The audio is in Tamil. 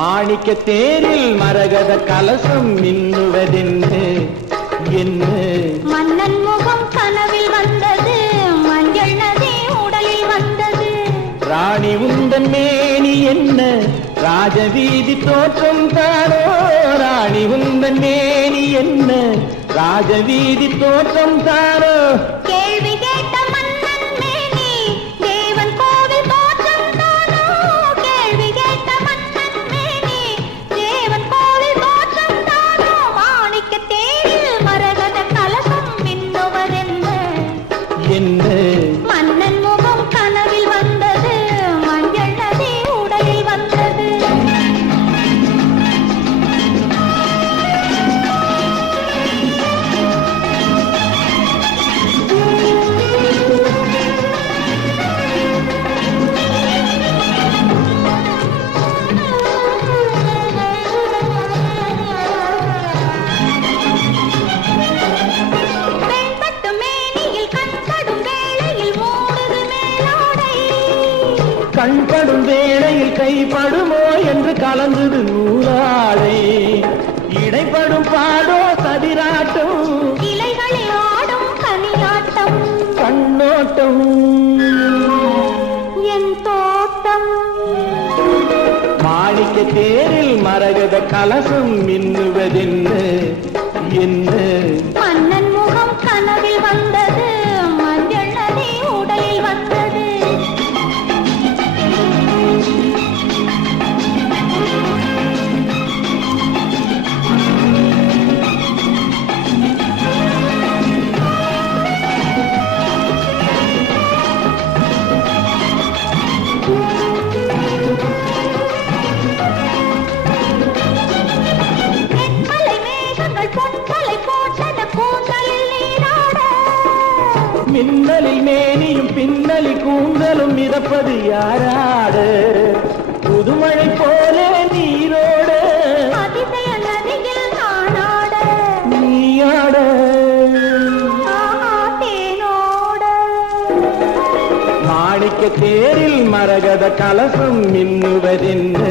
மாணிக்க தேரில் மரகத கலசம் மின்னுவதென்று என்ன மன்னன் முகம் கனவில் வந்தது, மஞ்சள் நதி உடலில் வந்தது. ராணி உந்தன் மேனி என்ன ராஜவீதி தோற்றம் தானோ, ராணி உந்தன் மேனி என்ன ராஜவீதி தோற்றம் தானோ. கேள்வி கேட்ட மன்னன் மேனி தேவன் கோவில் தோற்றம் தானோ, கேள்வி கேட்ட மன்னன் மேனி தேவன் கோவில் தோற்றம் தானோ. மாணிக்க தேரில் மரகத கலசம் மின்னுவதென்ன என்ன மன்னன் முகம் கனவில் வந்தது, மஞ்சள் நதி உடலில் வந்தது. வெண்பட்டு மேனியில் கண்படும் வேளையில் மூடுது மேலாடை. கண்படும் வேளையில் கைப்படுமோ என்று கலந்தது நூலாடை. இடைப்படும் பாடோ சதிராட்டம், இலைகளில் ஆடும் கனியாட்டம், கண்ணோட்டம் என் தோட்டம். மாணிக்க தேரில் மரகத கலசம் மின்னுவதென்ன என்ன மன்னன் முகம் கனவில் வந்தது, மஞ்சள் நதி உடலில் வந்தது. வெண்மலை மேகங்கள் பொன்மலை போட்டன கூந்தலில் நீராட. மின்னலில் மேனியும் பின்னலி கூந்தலும் மிதப்பது யாராடு. புதுமழை போல நீரோட அதிசய நதியில் நானாட, நீயாட. ஆஹா தேனோட. மாணிக்க தேரில் மரகத கலசம் மின்னுவதென்ன